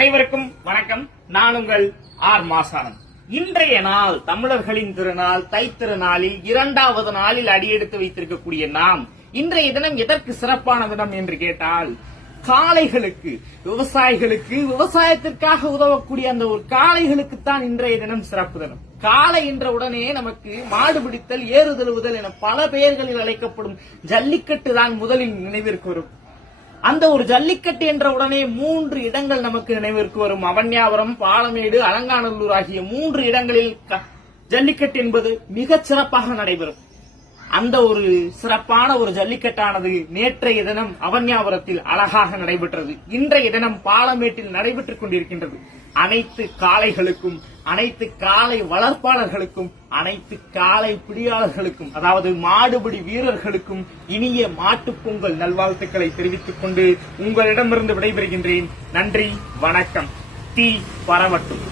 அனைவருக்கும் வணக்கம். நான் உங்கள் ஆர் மாசானம். இன்றைய நாள் தமிழர்களின் திருநாள் தைத்திருநாளில் 2வது நாளில் அடியெடுத்து வைத்திருக்கக்கூடிய நாம் இன்றைய தினம் எதற்கு சிறப்பான தினம் என்று கேட்டால், காளைகளுக்கு, விவசாயிகளுக்கு, விவசாயத்திற்காக உதவக்கூடிய அந்த ஒரு காளைகளுக்குத்தான் இன்றைய தினம் சிறப்பு தினம். காளை என்ற உடனே நமக்கு மாடு பிடித்தல், ஏறுதழுவுதல் என பல பெயர்களில் அழைக்கப்படும் ஜல்லிக்கட்டு தான் முதலில் நினைவிற்கு வரும். அந்த ஒரு ஜல்லிக்கட்டு என்ற உடனே 3 இடங்கள் நமக்கு நினைவிற்கு வரும். அவன்யாபுரம், பாலமேடு, அலங்காநல்லூர் ஆகிய 3 இடங்களில் ஜல்லிக்கட்டு என்பது மிகச் சிறப்பாக நடைபெறும். அந்த ஒரு சிறப்பான ஒரு ஜல்லிக்கட்டானது நேற்றைய தினம் அவன்யாபுரத்தில் அழகாக நடைபெற்றது. இன்றைய தினம் பாலமேட்டில் நடைபெற்றுக் கொண்டிருக்கின்றது. அனைத்து காளைகளுக்கும், அனைத்து காளை வளர்ப்பாளர்களுக்கும், அனைத்து காளை பிடியாளர்களுக்கும், அதாவது மாடுபிடி வீரர்களுக்கும் இனிய மாட்டுப் பொங்கல் நல்வாழ்த்துக்களை தெரிவித்துக் கொண்டு உங்களிடமிருந்து விடைபெறுகின்றேன். நன்றி, வணக்கம். தீ பரவட்டும்.